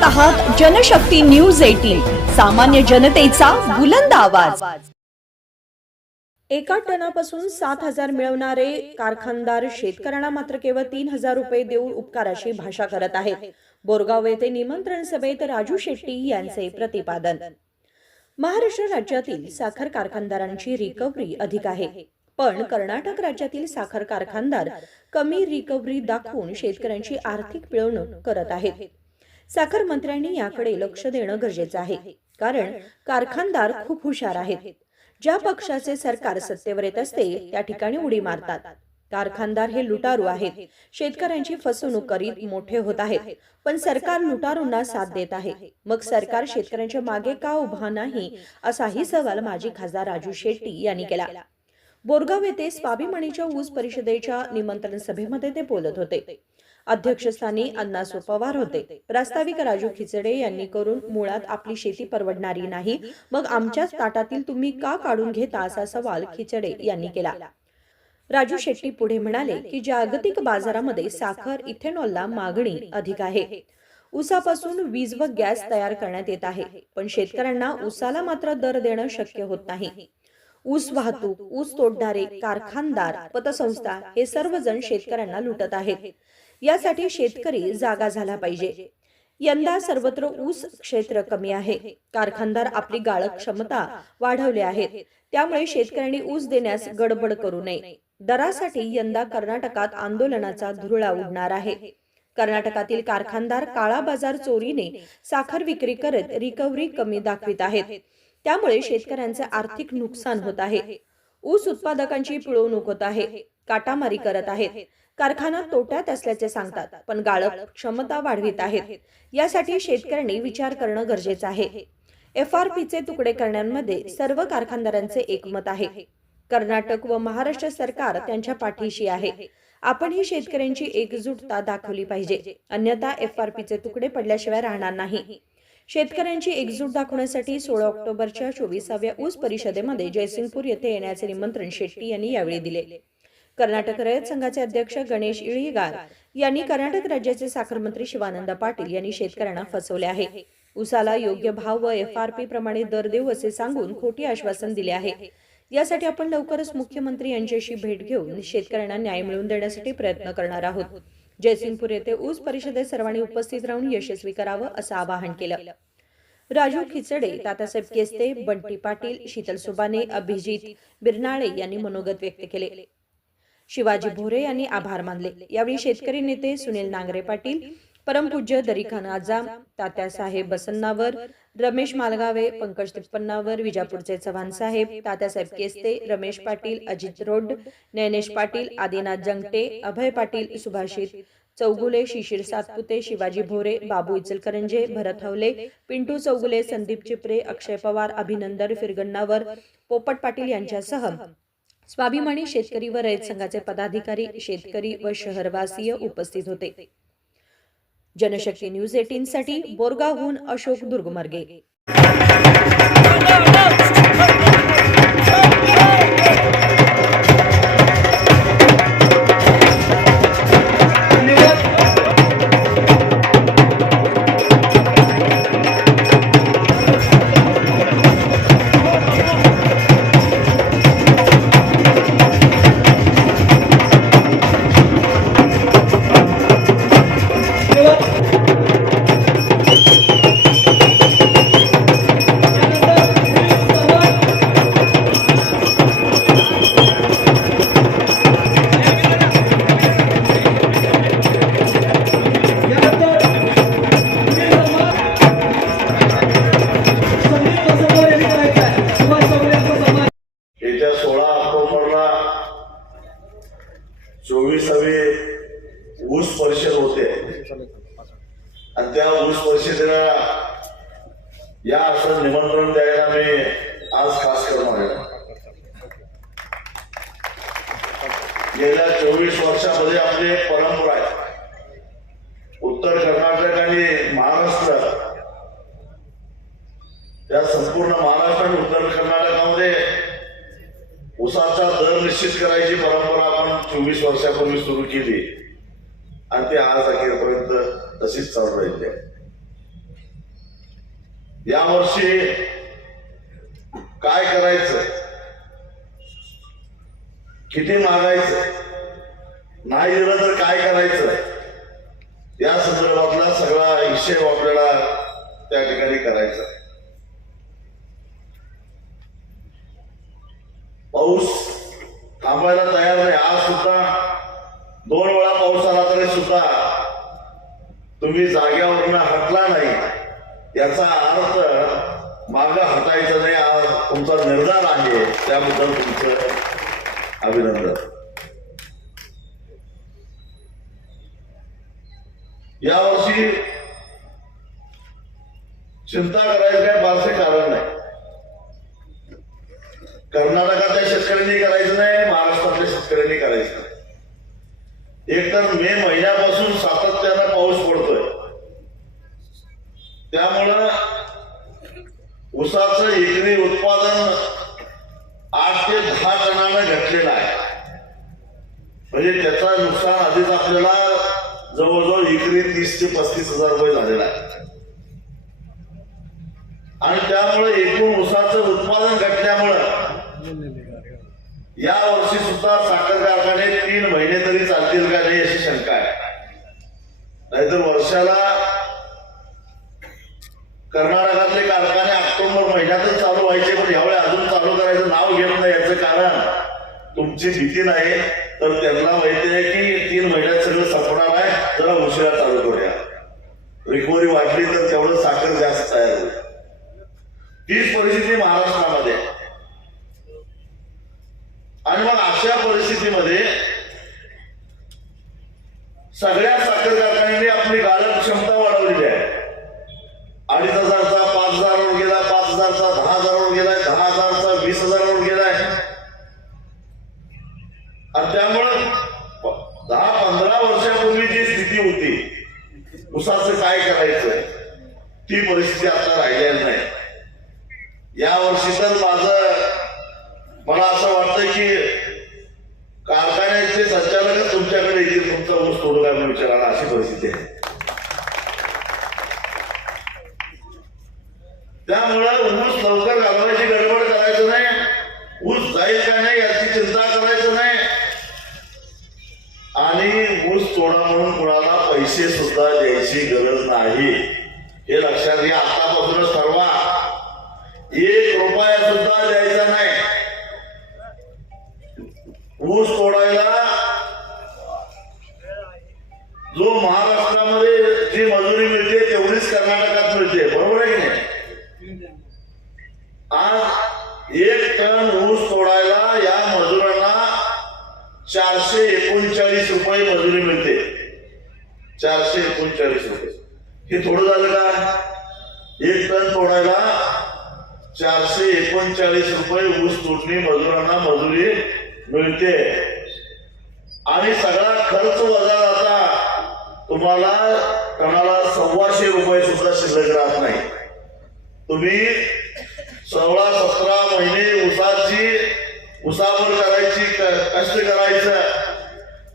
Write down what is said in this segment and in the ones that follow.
पाहत आहात Janshakti news eighteen सामान्य जनतेचा बुलंद आवाज. एका टनापासून सात हजार मिळवणारे कारखानदार शेतकऱ्यांना मात्र केवळ तीन हजार रुपये देऊन उपकाराची भाषा करत आहेत. बोरगाव येथे निमंत्रण सभेत राजू शेट्टी यांचे प्रतिपादन. महाराष्ट्र राज्यातील साखर कारखानदारांची रिकव्हरी अधिक आहे. पण कर्नाटक राज्यातील साखर कारखानदार कमी रिकव्हरी दाखवून शेतकऱ्यांची आर्थिक पिळवणूक करत आहेत. साखर मंत्र्यांनी याकडे लक्ष देणं गरजेचं आहे. कारण कारखानदार खूप हुशार आहेत. ज्या पक्षाचे सरकार सत्तेवर येत असते त्या ठिकाणी उडी मारतात. कारखानदार हे लुटारू आहेत. शेतकऱ्यांची फसवणूक करीत मोठे होत आहेत. पण सरकार लुटारूंना साथ देत आहे. मग सरकार शेतकऱ्यांच्या मागे का उभा नाही असाही सवाल माजी खासदार राजू शेट्टी यांनी केला. बोरगाव येथे स्वाभिमानीच्या ऊस परिषदेच्या निमंत्रण सभेमध्ये ते बोलत होते. अध्यक्षस्थानी अण्णासो पवार होते. प्रास्ताविक राजू खिचडे यांनी करून मुळात आपली शेती परवडणारी नाही मग आमच्याच ताटातील तुम्ही का काढून घेता असा सवाल खिचडे यांनी केला. राजू शेट्टी पुढे म्हणाले की जागतिक बाजारामध्ये साखर इथेनॉलला मागणी अधिक आहे. ऊसापासून वीज व गॅस तयार करण्यात येत आहे पण शेतकऱ्यांना ऊसाला मात्र दर देणं शक्य होत नाही. ऊस वाहतूक ऊस तोडणारे कारखानदार पतसंस्था हे सर्वजण शेतकऱ्यांना लुटत आहेत. यासाठी शेतकरी जागा झाला पाहिजे. यंदा सर्वत्र ऊस क्षेत्र कमी आहे. कारखानदार आपली गाळक क्षमता वाढवली आहेत. त्यामुळे शेतकऱ्यांनी ऊस देण्यास गडबड करू नये. दरासाठी यंदा कर्नाटकात आंदोलनाचा धुरळा उडणार आहे. कर्नाटकातील कारखानदार काळा बाजार चोरीने साखर विक्री करत रिकव्हरी कमी दाखवित आहेत. त्यामुळे शेतकऱ्यांचे आर्थिक नुकसान होत आहे. ऊस उत्पादकांची पिळवणूक होत आहे. काटामारी करत आहेत. कारखाना तोट्यात असल्याचे सांगतात. पण गाळप क्षमता वाढवित आहेत. यासाठी शेतकऱ्यांनी विचार करणं गरजेचं आहे. एफ आर पीचे तुकडे करण्यामध्ये सर्व कारखानदारांचे एकमत आहे. कर्नाटक व महाराष्ट्र सरकार त्यांच्या पाठीशी आहे. आपण ही शेतकऱ्यांची एकजुटता दाखवली पाहिजे. अन्यथा एफ आर पीचे तुकडे पडल्याशिवाय राहणार नाही. शेतकऱ्यांची एकजूट दाखवण्यासाठी सोळा ऑक्टोबरच्या चोवीसाव्या ऊस परिषदेमध्ये जयसिंगपूर येथे येण्याचे निमंत्रण शेट्टी यांनी यावेळी दिले. कर्नाटक रयत संघाचे अध्यक्ष गणेश इळीगार यांनी कर्नाटक राज्याचे साखर मंत्री शिवानंद पाटील यांनी शेतकऱ्यांना फसवले आहे. उसाला योग्य भाव व एफ आर पी प्रमाणे दर देऊ असे सांगून खोटी आश्वासन दिले आहे. यासाठी आपण लवकरच मुख्यमंत्री यांच्याशी भेट घेऊन शेतकऱ्यांना न्याय मिळवून देण्यासाठी प्रयत्न करणार आहोत. जयसिंगपूर येथे ऊस परिषदेत सर्वांनी उपस्थित राहून यशस्वी करावं असं आवाहन केलं. राजू खिचडे तातासाहेब केस्ते बंटी पाटील शीतल सुबाने अभिजित बिरनाळे यांनी मनोगत व्यक्त केले. शिवाजी भोरे यांनी आभार मानले. यावेळी शेतकरी नेते सुनील नांगरे पाटील परमपूज्य दरीखान आजाम तात्यासाहेब बसन्नावर रमेश मालगावे पंकज तिप्पन्नावर विजापूरचे चव्हाण साहेब तात्यासाहेब केस्ते रमेश पाटील अजित रोड ज्ञानेश पाटील आदिनाथ जंगटे अभय पाटील सुभाषित चौगुले शिशिर सातपुते शिवाजी भोरे बाबू इचलकरंजे भरत हवले पिंटू चौगुले संदीप चिपरे अक्षय पवार अभिनंदन फिरगण्णावर पोपट पाटील यांच्यासह स्वाभिमानी शेतकरी व रयत संघाचे पदाधिकारी शेतकरी व शहरवासीय उपस्थित होते. जनशक्ती न्यूज एटीन साठी बोरगावहून अशोक दुर्गमार्गे. ऊस परिषद होते. आणि त्या ऊस परिषदेला या असं निमंत्रण द्यायला मी आज खास करून आलेलो गेल्या चोवीस वर्षामध्ये आपली एक परंपरा आहे. उत्तर कर्नाटक आणि महाराष्ट्र. या संपूर्ण महाराष्ट्र आणि उत्तर कर्नाटकामध्ये उसाचा दर निश्चित करायची परंपरा आपण चोवीस वर्षापूर्वी सुरू केली. आणि ते आज अखेरपर्यंत तशीच चालू राहिली आहे. यावर्षी काय करायचं? किती मागायचं? नाही दिलं तर काय करायचं? या संदर्भातला सगळा हिशेब आपल्याला त्या ठिकाणी करायचा आहे. पाऊस थांबायला तयार नाही. आज सुद्धा दोन वेळा पाऊस सुद्धा तुम्ही जाग्यावरनं हटला नाही. याचा अर्थ माग हटायचं नाही हा तुमचा निर्धार आहे. त्याबद्दल तुमचं अभिनंदन. यावर्षी चिंता करायचं काय फारसे कारण नाही. कर्नाटकातल्या शेतकऱ्यांनी करायचं नाही महाराष्ट्रातल्या शेतकऱ्यांनी करायचं. नाही एकतर मे महिन्यापासून सातत्यानं पाऊस पडतोय. त्यामुळं ऊसाचं एकरी उत्पादन आठ ते दहा टनानं घटलेलं आहे. म्हणजे त्याचं नुकसान आधीच आपल्याला जवळजवळ एकरी तीस ते पस्तीस हजार रुपये झालेला आहे. आणि त्यामुळे एकूण ऊसाचं उत्पादन घटल्यामुळं या वर्षी सुद्धा साखर कारखाने तीन महिने तरी चालतील का नाही अशी शंका आहे. नाहीतर वर्षाला कर्नाटकातले कारखाने ऑक्टोबर महिन्यातच चालू व्हायचे पण यावेळी अजून चालू करायचं नाव घेत नाही याचं कारण तुमची भीती नाही. तर त्यांना माहिती आहे की तीन महिन्यात सगळं संपणार आहे. जरा उशिरा चालू करूया. रिकव्हरी वाढली तर तेवढं साखर जास्त तयार होईल. तीच परिस्थिती महाराष्ट्रामध्ये आहे. आणि मग अशा परिस्थितीमध्ये सगळ्या साखर कारखान्यांनी आपली गाळप क्षमता वाढवलेली आहे. अडीच हजारचा पाच हजारावर गेला पाच हजारचा दहा हजारावर गेलाय दहा हजारचा वीस हजारावर गेलाय. आणि त्यामुळं दहा पंधरा वर्षापूर्वी जी स्थिती होती उसाचं काय करायचं? ती परिस्थिती आता राहिलेली नाही या वर्षी तर माझं मला असं वाटतं की कारखान्याचे संचालकच तुमच्याकडे येतील तुमचा ऊस तोडू काय म्हणून विचारायला अशी परिस्थिती आहे त्यामुळं ऊस लवकर घालवायची गडबड करायचं नाही. ऊस जाईल का नाही याची चिंता करायचं नाही. आणि ऊस तोडा म्हणून कुणाला पैसे सुद्धा द्यायची गरज नाही. हे लक्षात घ्या आतापासूनच ठरवा. एक रुपया सुद्धा द्यायचा नाही. ऊस तोडायला जो महाराष्ट्रामध्ये जी मजुरी मिळते तेवढीच कर्नाटकात मिळते. बरोबर आहे की नाही? आज एक टन ऊस तोडायला या मजुरांना चारशे एकोणचाळीस रुपये मजुरी मिळते. चारशे एकोणचाळीस रुपये. हे थोडं झालं का? एक टन तोडायला चारशे एकोणचाळीस रुपये ऊस तोडणी मजुरांना मजुरी मिळते. आणि सगळा खर्च वजा जाता तुम्हाला कणाला सव्वाशे रुपये सुद्धा शिल्लक राहत नाही. तुम्ही सोळा सतरा महिने उसाची उसावर करायची क- कष्ट करायचं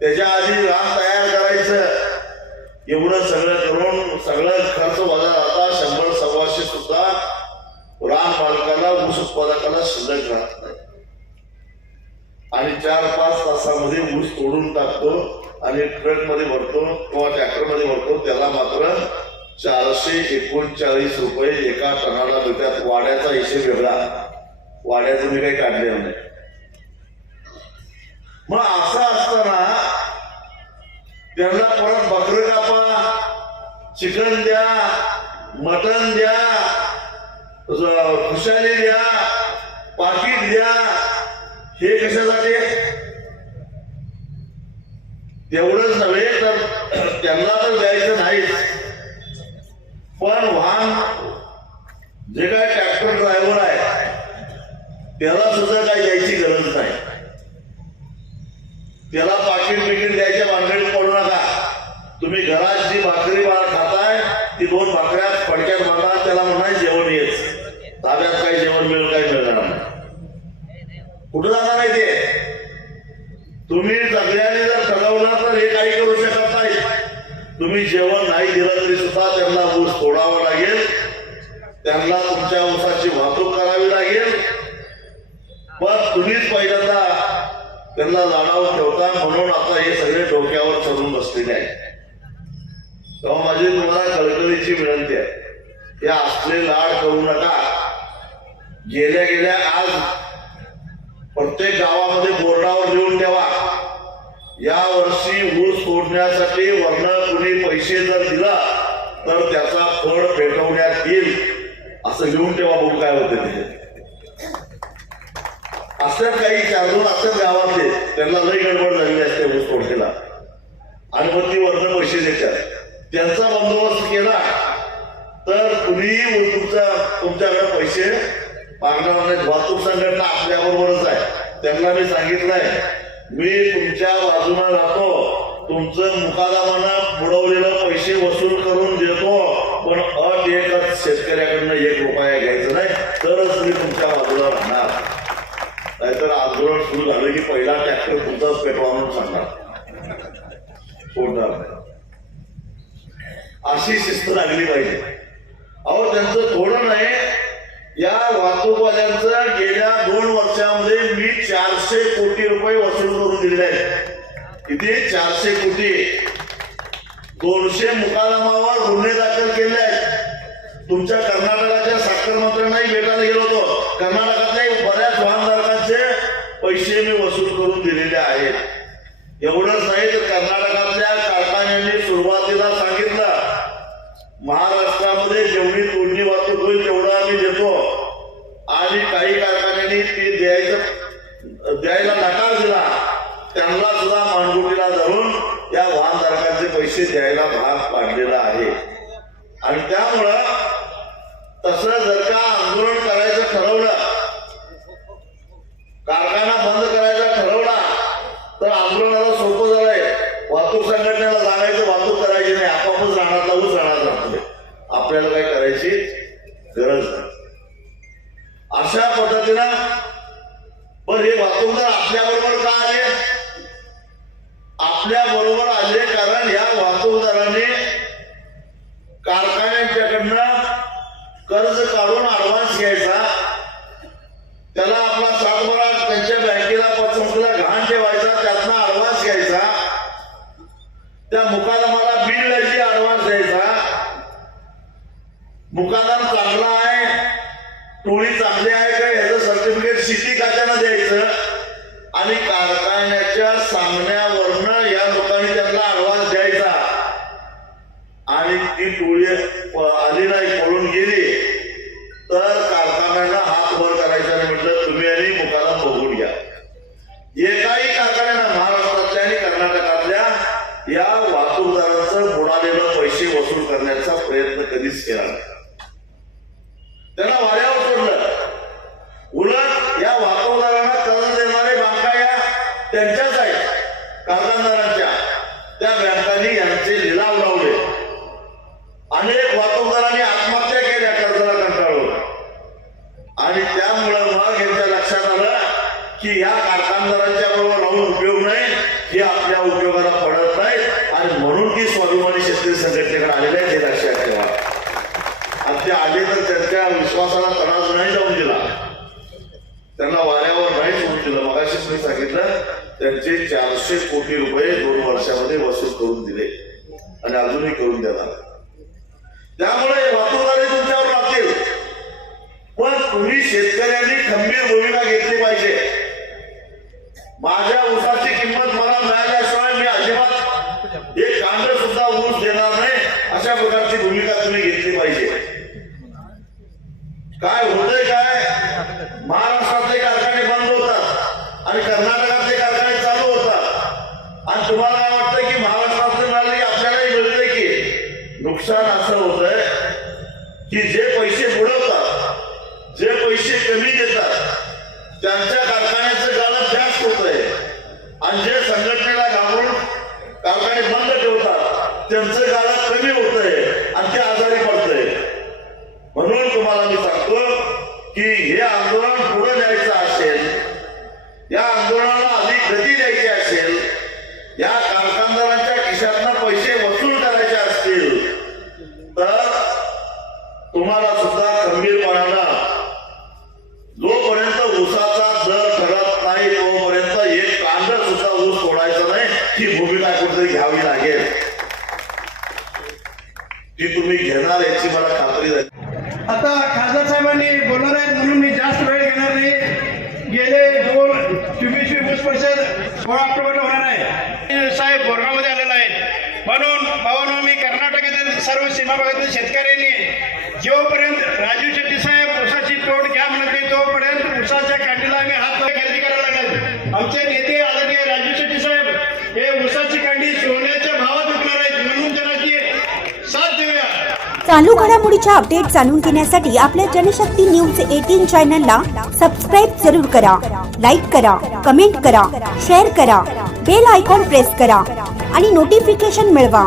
त्याच्या आधी रान तयार करायचं एवढं सगळं करून सगळं खर्च वजा जाता शंभर सव्वाशे सुद्धा रान मालकाला ऊस उत्पादकाला शिल्लक राहत नाही. आणि चार पाच तासामध्ये ऊस तोडून टाकतो आणि ट्रकमध्ये भरतो किंवा ट्रॅक्टरमध्ये भरतो त्याला मात्र चारशे एकोणचाळीस रुपये एका टनाला मिळतात वाड्याचा हिशेब वेगळा. वाड्याचं मी काही काढलेलं नाही. मग असं असताना त्यांना परत बकर कापा चिकन द्या मटन द्या खुशाली द्या पाकिट द्या हे कशासाठी? तेवढंच नव्हे तर त्यांना तर द्यायचं नाहीच. पण वाहन जे काय ट्रॅक्टर ड्रायव्हर आहे त्याला सुद्धा काही द्यायची गरज नाही. त्याला पाकिट बिकीट द्यायच्या भानगडीत पडू नका. तुम्ही घरात जी भाकरी बाळ खाताय ती दोन भाकऱ्या फडक्यात बांधा त्याला म्हणा जेवण येत. ताब्यात काही जेवण मिळेल काही कुठं जाणार नाही ते? तुम्ही सगळ्यांनी जर ठरवलं तर हे काही करू शकत नाही. तुम्ही जेवण नाही दिलं तरी सुद्धा त्यांना ऊस तोडावा लागेल. त्यांना तुमच्या ऊसाची वाहतूक करावी लागेल. पण तुम्हीच पहिल्यांदा त्यांना लाडावर ठेवता म्हणून आता हे सगळे डोक्यावर चढून बसलेले आहे तेव्हा माझी तुम्हाला कळकळीची विनंती आहे. या असले लाड करू नका. गेल्या गेल्या आज प्रत्येक गावामध्ये बोर्डावर लिहून ठेवा. या वर्षी ऊस तोडण्यासाठी वर्ण कुणी पैसे जर दिला तर त्याचा फळ पेटवण्यात येईल. असं लिहून ठेवा बोल काय होते ते. असं काही चार असं असतात गावातले त्यांना लई गडबड झालेली असते ऊस तोडणीला आणि मग ती वर्ण पैसे देतात. त्यांचा बंदोबस्त केला तर कुणीही तुमचा तुमच्याकडे पैसे मागणार वाहतूक संघटना आपल्या बरोबरच आहे. त्यांना मी सांगितलंय मी तुमच्या बाजूला राहतो तुमचं मुकादमानं बुडवलेलं पैसे वसूल करून देतो पण अट एकच शेतकऱ्याकडनं एक रुपया घ्यायचं नाही तरच मी तुमच्या बाजूला राहणार. नाहीतर आंदोलन सुरू झालं की पहिला ट्रॅक्टर तुमचाच पेटवा म्हणून सांगणार. सोडणार अशी शिस्त लागली पाहिजे. अहो त्यांचं थोडं नाही या वाहतूकवाल्यांचं गेल्या दोन वर्षामध्ये मी चारशे कोटी रुपये वसूल करून दिले आहेत. इथे चारशे कोटी. दोनशे मुकादमावर गुन्हे दाखल केले आहेत. तुमच्या कर्नाटकाच्या साखर मंत्र्यांनाही भेटायला गेलो होतो. कर्नाटकातल्या बऱ्याच वाहनधारकांचे पैसे मी वसूल करून दिलेले आहेत. एवढंच नाही तर कर्नाटकातल्या कारखान्यांनी सुरुवातीला सांगितलं महाराष्ट्रामध्ये जेवढी तोडणी वाहतूक होईल तेवढं आम्ही देतो. आणि काही कारखान्यांनी ते द्यायचं द्यायला नकार दिला त्यांना सुद्धा मानगुटीला धरून या वाहनधारकांचे पैसे द्यायला भाग पाडलेला आहे. आणि त्यामुळं तसं जर का आंदोलन करायचं ठरवलं कारखाना बंद करायचा ठरवला तर आंदोलनाला सोपं झालंय वाहतूक संघटनेला सांगायचं वाहतूक करायची नाही आपापच राहणार ऊस राहणार राहतोय आपल्याला काय करायची गरज नाही अशा पद्धतीनं पण हे वाहतूकदार आपल्या बरोबर का आले आपल्या बरोबर आले कारण या वाहतूकदारांनी कारखान्यांच्याकडनं कर्ज काढून अडवान्स घ्यायचा त्याला आपला सातबारा त्यांच्या बँकेला पतसंस्थेला घाण ठेवायचा त्यातनं ऍडव्हान्स घ्यायचा त्या मुकादमाला बिल द्यायची ऍडव्हान्स द्यायचा मुकादम चांगला आहे टोळी चांगली आहे का याचं सर्टिफिकेट सिटी खात्यानं द्यायचं आणि कारखान्याच्या सांगण्यावरनं या लोकांनी त्यांना ऍडव्हान्स द्यायचा आणि ती टोळी आली नाही पळून गेली तर कारखान्यांना हात वर करायचा आणि म्हटलं तुम्ही आणि मुखाला बघून घ्या. एकाही कारखान्यानं महाराष्ट्रातल्या आणि कर्नाटकातल्या या वाहतूकदारांचं बुडालेलं पैसे वसूल करण्याचा प्रयत्न कधीच केला नाही त्यांना वाड्यावर सोडलं उलट या वाहतूकदारांना कर्ज देणारे बँका या त्यांच्याच आहेत कारखानदारांच्या त्या बँकांनी यांचे लिलाव लावले अनेक वाहतूकदारांनी आत्महत्या केल्या कर्जाला कंटाळून आणि त्यामुळं मग यांच्या लक्षात आलं की या कारखानदारांच्या बरोबर राहून उपयोग नाही हे आपल्या उपयोगाला पडत नाही आणि म्हणून ती स्वाभिमानी शेतकरी संघटनेकडे आलेले आहेत हे लक्षात ठेवा आणि ते आले तर त्यांच्या विश्वासाला तणाज नाही जाऊन दिला त्यांना वाऱ्यावर नाही सोडून दिलं मगाशीच मी सांगितलं त्यांचे चारशे कोटी रुपये दोन वर्षामध्ये वसूल करून दिले आणि अजूनही करून देणार त्यामुळे वाहतूकदारी तुमच्यावर लागतील पण तुम्ही शेतकऱ्यांनी खंबीर भूमिका घेतली पाहिजे. माझ्या ऊसाची किंमत मला मिळाल्याशिवाय मी अजिबात एक कांड सुद्धा ऊस देणार नाही अशा प्रकारची भूमिका तुम्ही घेतली पाहिजे. काय होतंय काय महाराष्ट्रातले कारखाने बंद होतात आणि कर्नाटकातले कारखाने चालू होतात आणि तुम्हाला काय वाटतं की महाराष्ट्रातले मिळाले की आपल्यालाही मिळतंय की नुकसान असं होतंय की जे पैसे बुडवतात जे पैसे कमी देतात त्यांच्या कारखान्याचं गाळं जास्त होत आहे आणि जे संघटनेला घाबरून कारखाने बंद ठेवतात त्यांचं गाळं कमी होत आहे आणि ते आजारी पडतंय. म्हणून तुम्हाला मी तुम्हाला सुद्धा खंबीरपणानं जोपर्यंत ऊसाचा दर ठरत नाही तोपर्यंत एक कांदा सुद्धा ऊस सोडायचा नाही ही भूमिका कुठेतरी घ्यावी लागेल. ती तुम्ही घेणार याची मला खात्री झाली आता खासदार साहेबांनी बोलणार आहेत म्हणून मी जास्त वेळ घेणार नाही. गेले दोन चोवीसवी ऊस परिषद सोळा ऑक्टोबरला होणार आहे. साहेब बोरगावमध्ये आलेला आहे म्हणून भावानो मी कर्नाटकातील सर्व सीमा भागातील शेतकऱ्यांनी जोपर्यंत राजू शेट्टी साहेब उसाची तोड घ्या म्हणत नाही तोपर्यंत उसाच्या काठीला आम्ही हात खरेदी करायला लागणार आमचे नेते आदरणीय राजू शेट्टी साहेब हे उसाची कांडी सोन्याच्या भावात विकणार आहेत म्हणून जनाची साथ देऊया. चालू घडामोडीच्या अपडेट जाणून घेण्यासाठी आपल्या जनशक्ती न्यूज एटीन चॅनलला सबस्क्राईब जरूर करा लाईक करा कमेंट करा शेअर करा बेल आयकॉन प्रेस करा आणि नोटिफिकेशन मिळवा.